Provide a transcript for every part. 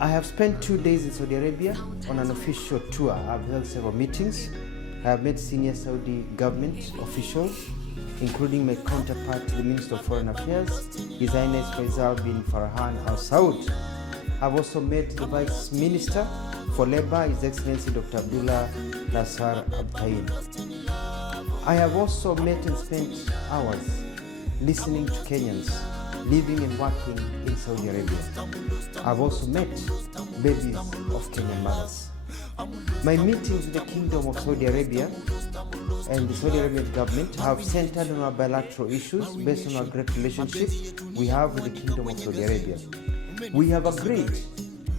I have spent 2 days in Saudi Arabia on an official tour. I've held several meetings. I have met senior Saudi government officials, including my counterpart, the Minister of Foreign Affairs, His Highness Faisal bin Farhan Al Saud. I've also met the Vice Minister for Labour, His Excellency Dr. Abdullah Nasar Abtain. I have also met and spent hours listening to Kenyans living and working in Saudi Arabia. I've also met babies of Kenyan mothers. My meetings with the Kingdom of Saudi Arabia and the Saudi Arabian government have centered on our bilateral issues based on our great relationship we have with the Kingdom of Saudi Arabia. We have agreed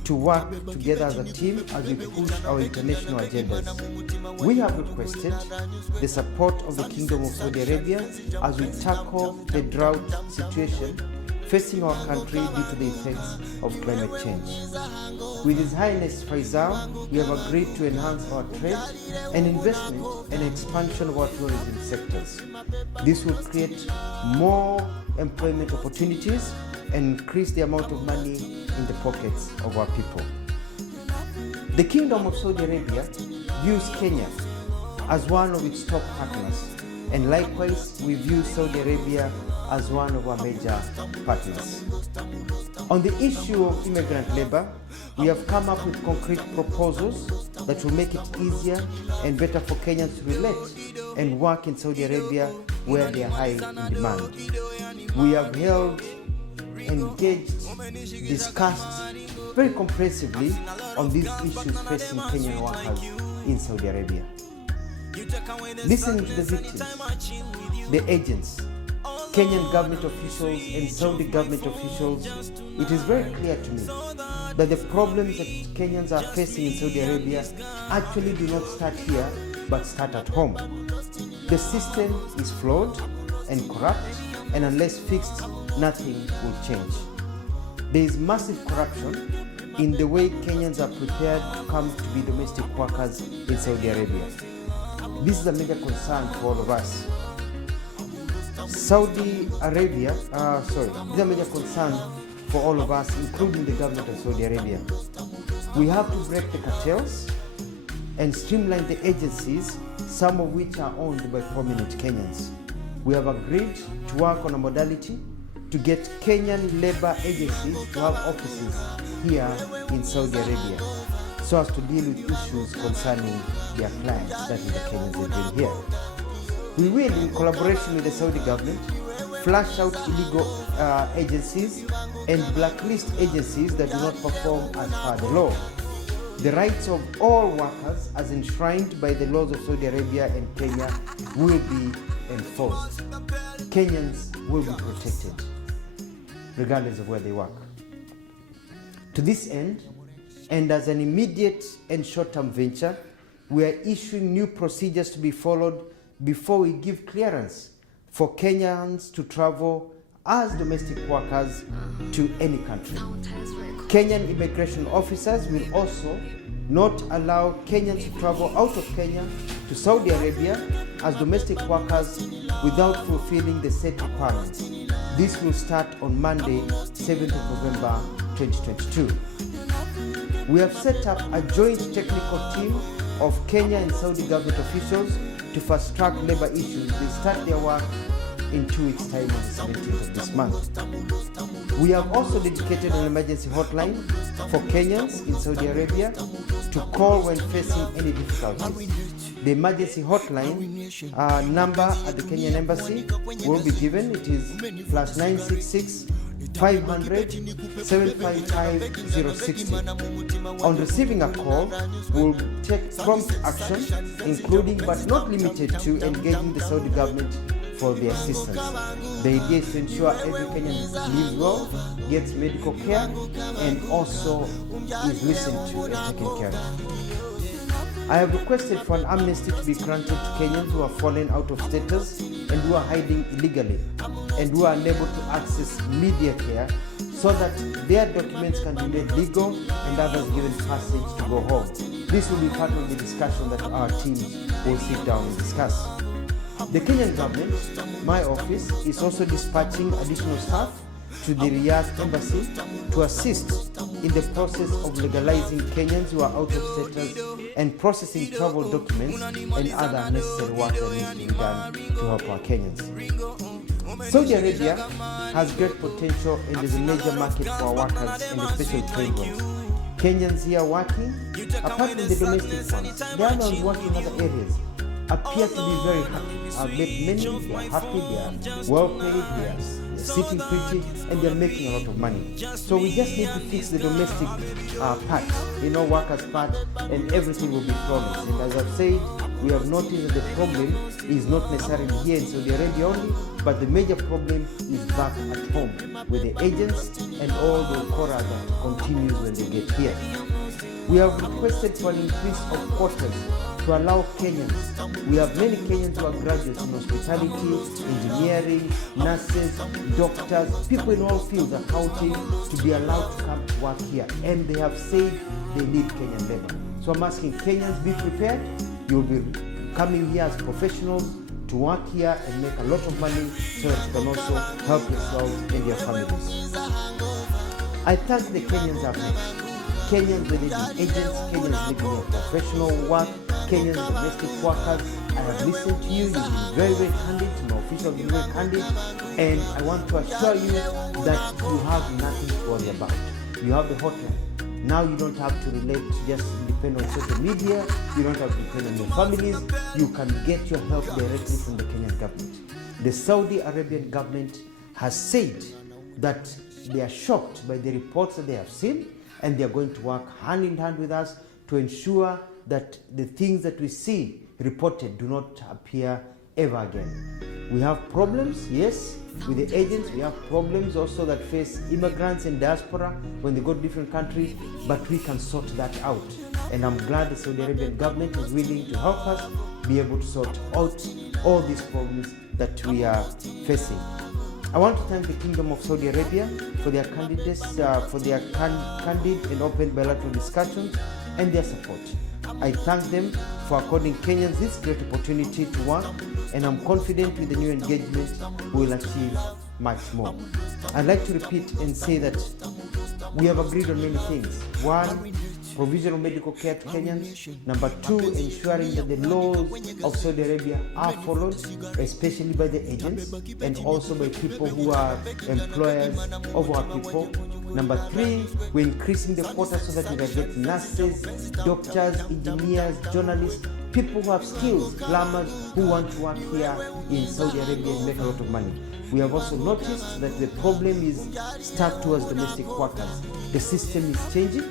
to work together as a team as we push our international agendas. We have requested the support of the Kingdom of Saudi Arabia as we tackle the drought situation facing our country due to the effects of climate change. With His Highness Faisal, we have agreed to enhance our trade and investment and expansion of our tourism sectors. This will create more employment opportunities and increase the amount of money in the pockets of our people. The Kingdom of Saudi Arabia views Kenya as one of its top partners, and likewise we view Saudi Arabia as one of our major partners. On the issue of immigrant labor, we have come up with concrete proposals that will make it easier and better for Kenyans to relate and work in Saudi Arabia where they are high in demand. We have held, engaged, discussed very comprehensively on these issues facing Kenyan workers in Saudi Arabia. Listening to the victims, the agents, Kenyan government officials and Saudi government officials, it is very clear to me that the problems that Kenyans are facing in Saudi Arabia actually do not start here but start at home. The system is flawed and corrupt, and unless fixed, nothing will change. There is massive corruption in the way Kenyans are prepared to come to be domestic workers in Saudi Arabia. This is a major concern for all of us. Saudi Arabia, this is a major concern for all of us, including the government of Saudi Arabia. We have to break the cartels and streamline the agencies, some of which are owned by prominent Kenyans. We have agreed to work on a modality to get Kenyan labor agencies to have offices here in Saudi Arabia, so as to deal with issues concerning their clients, that is the Kenyans they bring here. We will, in collaboration with the Saudi government, flush out illegal agencies and blacklist agencies that do not perform as per the law. The rights of all workers, as enshrined by the laws of Saudi Arabia and Kenya, will be enforced. Kenyans will be protected, regardless of where they work. To this end, and as an immediate and short-term venture, we are issuing new procedures to be followed before we give clearance for Kenyans to travel as domestic workers to any country. Kenyan immigration officers will also not allow Kenyans to travel out of Kenya to Saudi Arabia as domestic workers without fulfilling the set requirements. This will start on Monday, 7th of November 2022. We have set up a joint technical team of Kenya and Saudi government officials to fast-track labor issues. They start their work in 2 weeks' time on the 17th of this month. We have also dedicated an emergency hotline for Kenyans in Saudi Arabia to call when facing any difficulties. The emergency hotline number at the Kenyan Embassy will be given. It is +966 500 755 060. On receiving a call, we'll take prompt action, including but not limited to engaging the Saudi government for the assistance. The idea is to ensure every Kenyan lives well, gets medical care, and also is listened to and taken care of. I have requested for an amnesty to be granted to Kenyans who have fallen out of status and who are hiding illegally and who are unable to access media care, so that their documents can be made legal and others given passage to go home. This will be part of the discussion that our teams will sit down and discuss. The Kenyan government, my office, is also dispatching additional staff to the Riyadh embassy to assist in the process of legalizing Kenyans who are out of status and processing travel documents and other necessary work that needs to be done to help our Kenyans. Saudi Arabia has great potential and is a major market for our workers and especially trained ones. Kenyans here working, apart from the domestic ones, the other ones working in other areas appear to be very happy. I've met many, they are happy, they are well paid, they are sitting pretty, and they're making a lot of money. So we just need to fix the domestic part, workers' part, and everything will be flawless. And as I've said, we have noticed that the problem is not necessarily here in Saudi Arabia only, but the major problem is back at home with the agents and all the horror that continues when they get here. We have requested for an increase of quotas to allow Kenyans. We have many Kenyans who are graduates in hospitality, engineering, nurses, doctors, people in all fields, accounting, to be allowed to come to work here. And they have said they need Kenyan labor. So I'm asking Kenyans, be prepared. You'll be coming here as professionals to work here and make a lot of money so that you can also help yourselves and your families. I thank the Kenyans I've met. Kenyans living in agents, Kenyans living in professional work, Kenyans domestic workers. I have listened to you. You've been very, very candid. My officials have been very candid. And I want to assure you that you have nothing to worry about. You have the hotline. Now you don't have to relate, just depend on social media. You don't have to depend on your families. You can get your help directly from the Kenyan government. The Saudi Arabian government has said that they are shocked by the reports that they have seen, and they are going to work hand in hand with us to ensure that the things that we see reported do not appear ever again. We have problems, yes, with the agents. We have problems also that face immigrants and diaspora when they go to different countries, but we can sort that out. And I'm glad the Saudi Arabian government is willing to help us be able to sort out all these problems that we are facing. I want to thank the Kingdom of Saudi Arabia for their candidates, for their candid and open bilateral discussions and their support. I thank them for according Kenyans this great opportunity to work, and I'm confident with the new engagement we will achieve much more. I'd like to repeat and say that we have agreed on many things. One, provisional medical care to Kenyans. Number two, ensuring that the laws of Saudi Arabia are followed, especially by the agents and also by people who are employers of our people. Number three, we're increasing the quota so that we can get nurses, doctors, engineers, journalists, people who have skills, plumbers who want to work here in Saudi Arabia and make a lot of money. We have also noticed that the problem is stuck towards domestic workers. The system is changing,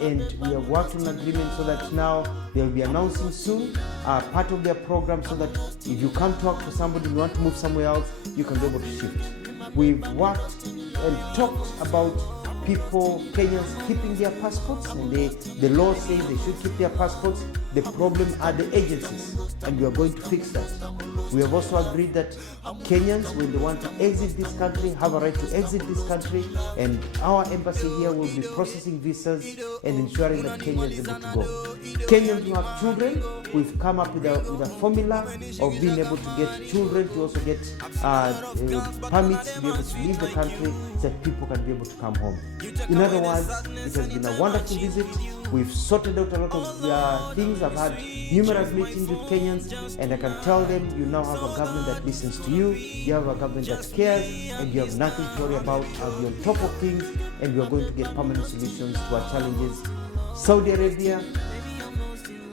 and we have worked on an agreement so that now they'll be announcing soon part of their program so that if you come to work for somebody, you want to move somewhere else, you can be able to shift. We've worked and talked about people, Kenyans, keeping their passports, and the law says they should keep their passports. The problem are the agencies, and we are going to fix that. We have also agreed that Kenyans, when they want to exit this country, have a right to exit this country, and our embassy here will be processing visas and ensuring that Kenyans are able to go. Kenyans who have children, we've come up with a formula of being able to get children to also get permits to be able to leave the country so that people can be able to come home. In other words, it has been a wonderful visit. We've sorted out a lot of things. I've had numerous meetings with Kenyans, and I can tell them you now have a government that listens to you, you have a government that cares, and you have nothing to worry about. I'll be on top of things, and we are going to get permanent solutions to our challenges. Saudi Arabia,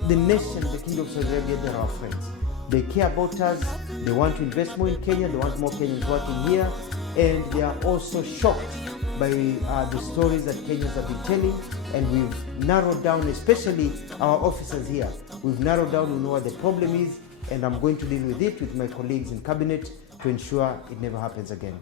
the nation, the Kingdom of Saudi Arabia, they're our friends. They care about us. They want to invest more in Kenya. They want more Kenyans working here, and they are also shocked by the stories that Kenyans have been telling, and we've narrowed down, especially our officers here, we've narrowed down, we know what the problem is, and I'm going to deal with it with my colleagues in cabinet to ensure it never happens again.